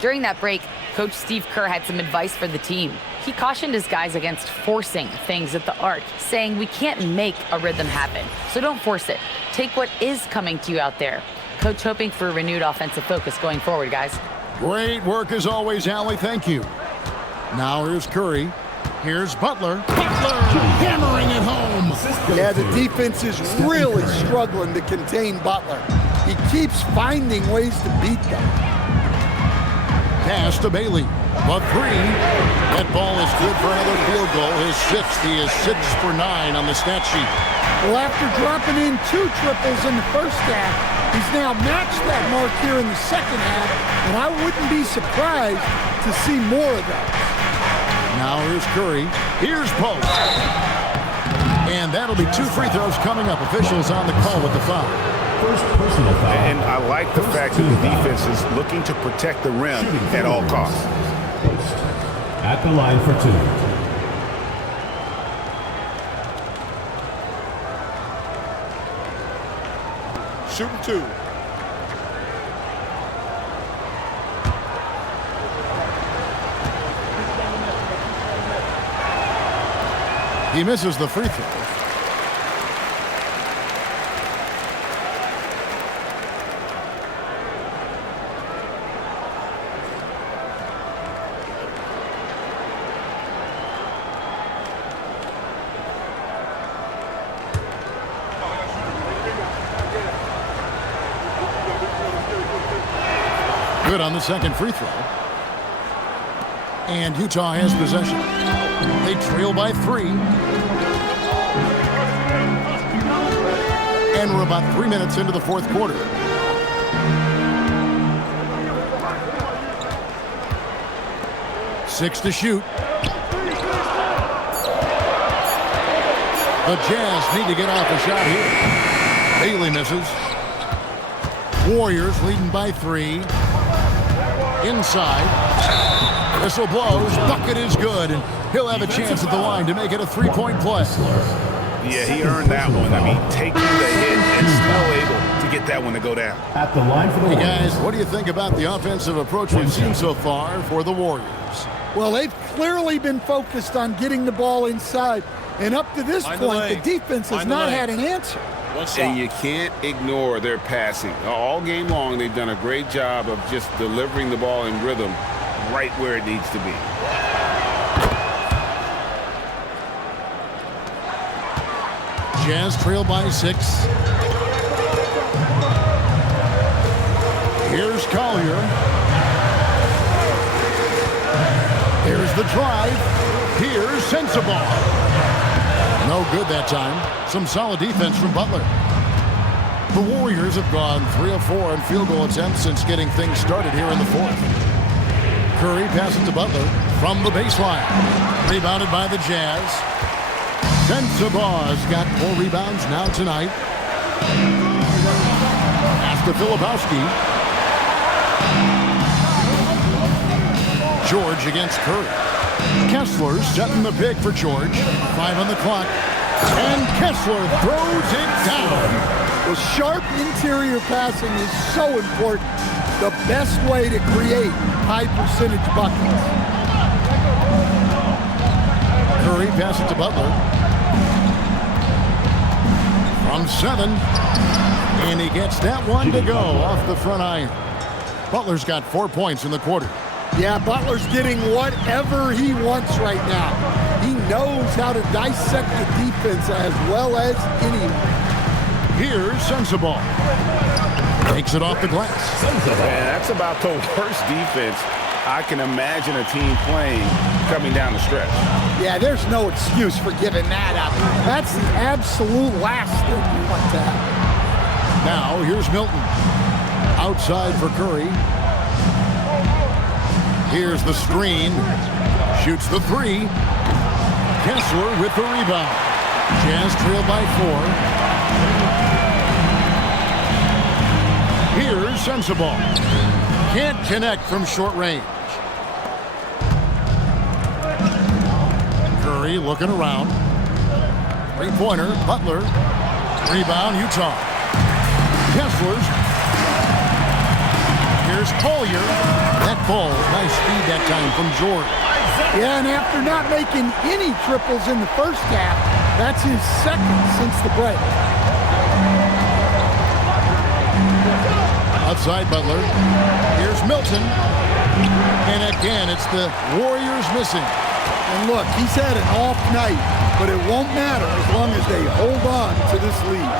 During that break, Coach Steve Kerr had some advice for the team. He cautioned his guys against forcing things at the arc, saying we can't make a rhythm happen, so don't force it. Take what is coming to you out there. Coach hoping for a renewed offensive focus going forward, guys. Great work as always, Allie. Thank you. Now here's Curry. Here's Butler. Butler hammering it home. Yeah, the defense is really struggling to contain Butler. He keeps finding ways to beat them. Pass to Bailey. A three. That ball is good for another field goal. His sixth. He is 6 for 9 on the stat sheet. Well, after dropping in 2 triples in the first half, he's now matched that mark here in the second half, and I wouldn't be surprised to see more of those. Now here's Curry. Here's Pope. And that'll be 2 free throws coming up. Officials on the call with the foul. First personal foul. And I like the fact that the defense is looking to protect the rim at all costs. At the line for 2. Shooting 2. He misses the free throw. Good on the second free throw. And Utah has possession. They trail by 3. And we're about 3 minutes into the fourth quarter. Six to shoot. The Jazz need to get off a shot here. Bailey misses. Warriors leading by 3. Inside. Whistle blows. Bucket is good. And he'll have a chance at the line to make it a 3-point play. Yeah, he earned that one. I mean, taking the hit and still able to get that one to go down. At the line for the Hey Warriors. guys, what do you think about the offensive approach we've seen so far for the Warriors? Well, they've clearly been focused on getting the ball inside. And up to this point, the defense has not had an answer. And you can't ignore their passing. All game long, they've done a great job of just delivering the ball in rhythm right where it needs to be. Jazz trail by 6. Here's Collier. Here's the drive. Here's Sensabaugh. No good that time. Some solid defense from Butler. The Warriors have gone 3 of 4 on field goal attempts since getting things started here in the fourth. Curry passes to Butler from the baseline. Rebounded by the Jazz. Sensabaugh's got 4 rebounds now tonight. Pass to Filipowski. George against Curry. Kessler setting the pick for George. 5 on the clock. And Kessler throws it down. Well, sharp interior passing is so important. The best way to create high percentage buckets. Curry passes to Butler. From 7. And he gets that one to go off the front iron. Butler's got 4 points in the quarter. Yeah, Butler's getting whatever he wants right now. He knows how to dissect the defense as well as anyone. Here's Sensabaugh. Takes it off the glass. Man, that's about the worst defense I can imagine a team playing coming down the stretch. Yeah, there's no excuse for giving that up. That's the absolute last thing you want to happen. Now, here's Milton. Outside for Curry. Here's the screen. Shoots the 3. Kessler with the rebound. Jazz trail by 4. Here's Sensabaugh. Can't connect from short range. Curry looking around. 3-pointer, Butler. Rebound, Utah. Kessler's. Here's Collier. That ball, nice speed that time from George. Yeah, and after not making any triples in the first half, that's his second since the break. Outside Butler. Here's Milton. And again, it's the Warriors missing. And look, he's had an off night, but it won't matter as long as they hold on to this lead.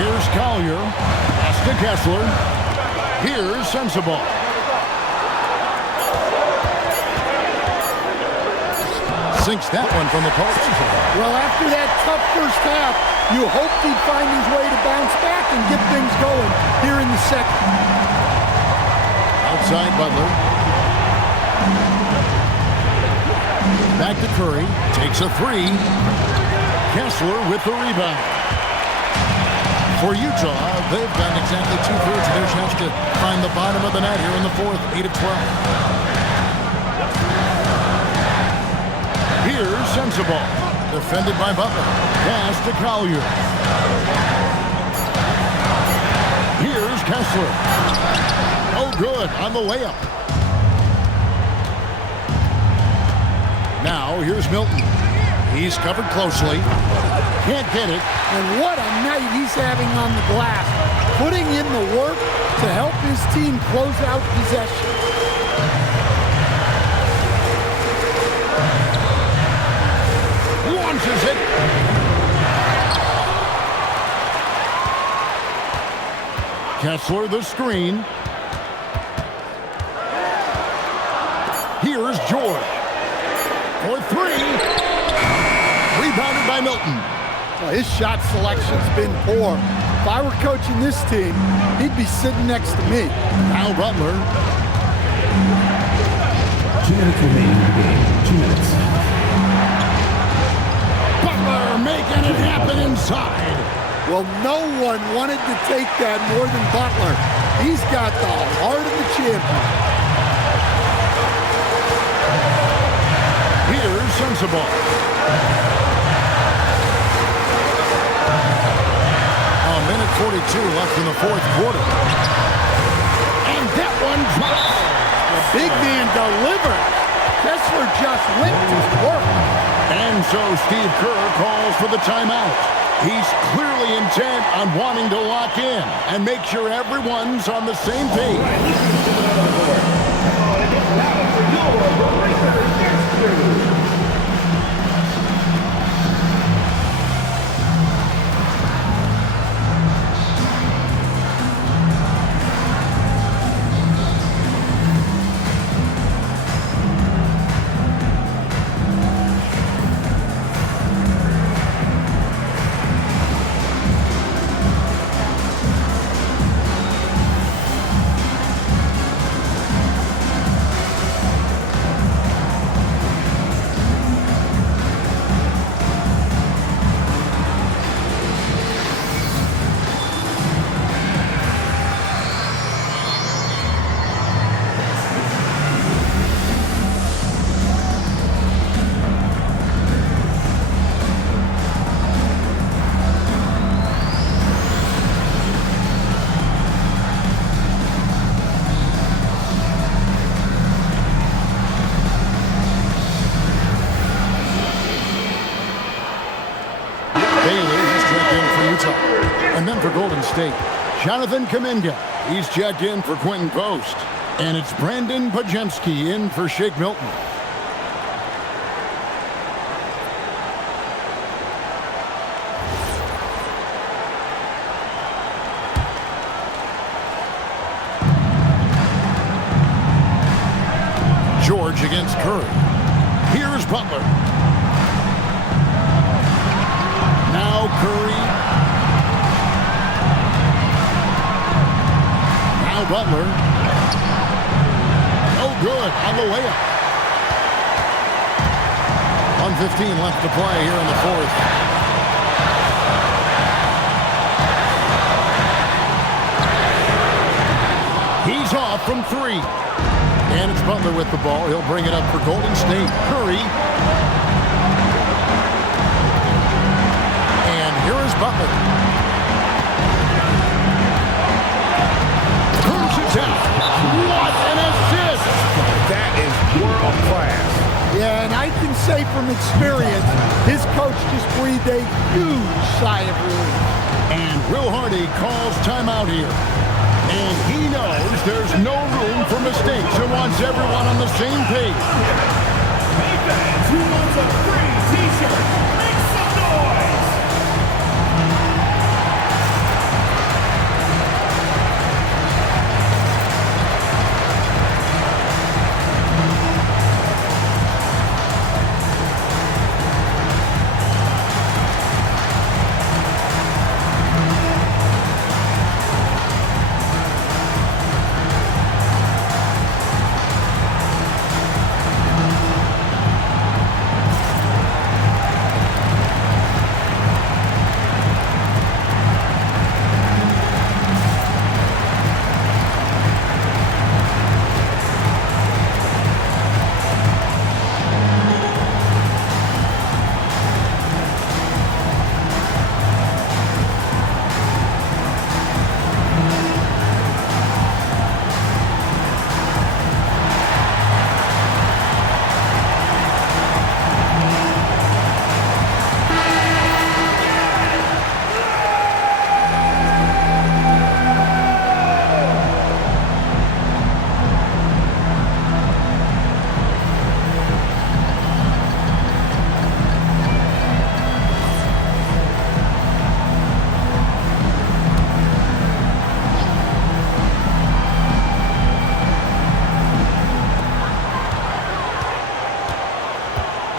Here's Collier. Pass to Kessler. Here's Sensabaugh. Sinks that one from the post. Well, after that tough first half, you hoped he'd find his way to bounce back and get things going here in the second. Outside Butler. Back to Curry. Takes a three. Kessler with the rebound. For Utah, they've gotten exactly 2/3 of their chance to find the bottom of the net here in the fourth, 8 of 12. Here's Sensabaugh. Defended by Butler. Pass to Collier. Here's Kessler. Oh, good on the layup. Now, here's Milton. He's covered closely. Can't get it. And what a night he's having on the glass, putting in the work to help his team close out possession. Launches it. Kessler the screen. Here's George. For three. Rebounded by Milton. Well, his shot selection's been poor. If I were coaching this team, he'd be sitting next to me. Now Butler. 2 minutes remaining in the game. 2 minutes. Butler making it happen inside. Well, no one wanted to take that more than Butler. He's got the heart of the champion. Here's Sensabaugh. A minute 42 left in the fourth quarter. And that one dropped. The big man delivered. Kessler just went to work. And so Steve Kerr calls for the timeout. He's clearly intent on wanting to lock in and make sure everyone's on the same page. And then for Golden State, Jonathan Kuminga. He's checked in for Quentin Post. And it's Brandon Pajemski in for Shake Milton. George against Curry. Here's Butler. Now Curry. Now Butler. Oh, good on the layup. 1:15 left to play here in the fourth. He's off from three. And it's Butler with the ball. He'll bring it up for Golden State. Curry. And Here's Butler. Crunches out. What an assist! That is world class. Yeah, and I can say from experience, his coach just breathed a huge sigh of relief. And Will Hardy calls timeout here. And he knows there's no room for mistakes and wants everyone on the same page. Hey fans, who wants a free t-shirt? Make some noise!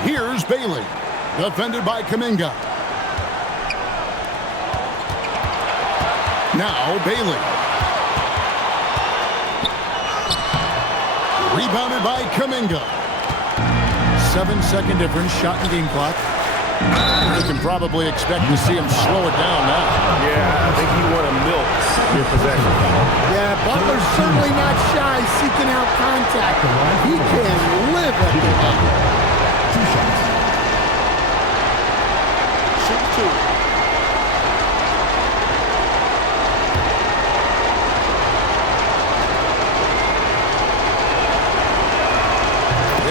Here's Bailey, defended by Kuminga. Now Bailey. Rebounded by Kuminga. 7-second difference, shot in game clock. You can probably expect to see him slow it down now. Yeah, I think you want to milk your possession. Yeah, Butler's certainly not shy seeking out contact. He can live at the line. 2 shots. Shoot 2.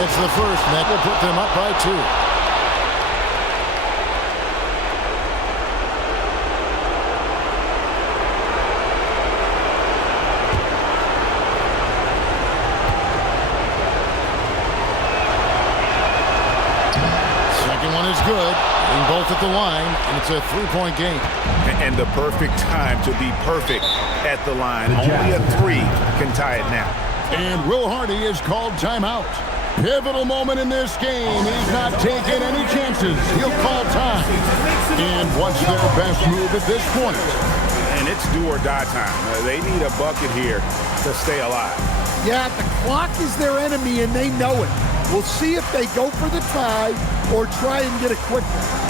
It's the first, and that will put them up by 2. Is good, being both at the line, and it's a 3-point game. And the perfect time to be perfect at the line. Only a 3 can tie it now. And Will Hardy is called timeout. Pivotal moment in this game. He's not taking any chances. He'll call time. And what's their best move at this point? And it's do or die time. They need a bucket here to stay alive. Yeah, the clock is their enemy, and they know it. We'll see if they go for the tie or try and get a quick one.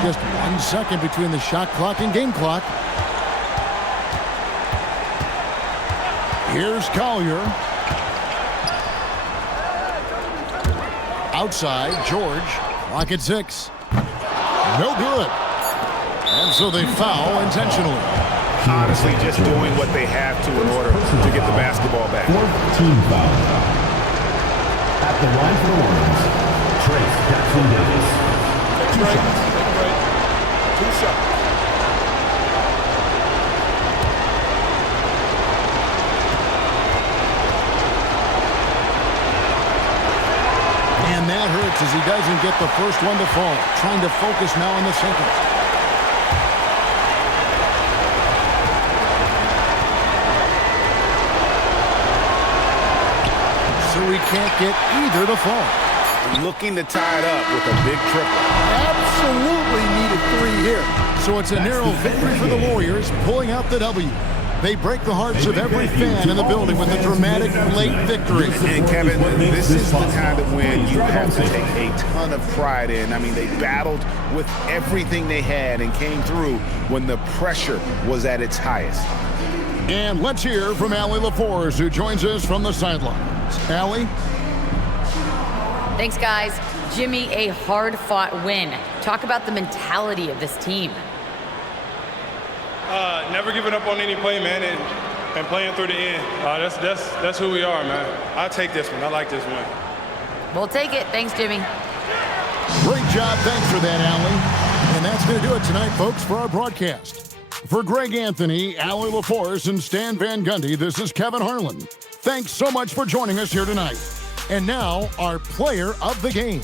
Just 1 second between the shot clock and game clock. Here's Collier. Outside, George. Clock at 6. No good. And so they foul intentionally. Honestly, just doing what they have to in order to get the basketball back. 4th team foul. At the line for the Warriors, Trace Jackson-Davis. Two shots. Two shots. And that hurts as he doesn't get the first one to fall. Trying to focus now on the second. So he can't get either to fall. Looking to tie it up with a big triple. Absolutely need a 3 here. So it's a narrow victory for the Warriors, pulling out the W. They break the hearts of every fan in the building with a dramatic late victory. And Kevin, this is the kind of win you have to take a ton of pride in. I mean, they battled with everything they had and came through when the pressure was at its highest. And let's hear from Allie LaForce, who joins us from the sidelines. Allie? Thanks, guys. Jimmy, a hard-fought win. Talk about the mentality of this team. Never giving up on any play, man, and playing through the end. That's who we are, man. I'll take this one. I like this one. We'll take it. Thanks, Jimmy. Great job. Thanks for that, Allie. And that's going to do it tonight, folks, for our broadcast. For Greg Anthony, Allie LaForce, and Stan Van Gundy, this is Kevin Harlan. Thanks so much for joining us here tonight. And now, our player of the game.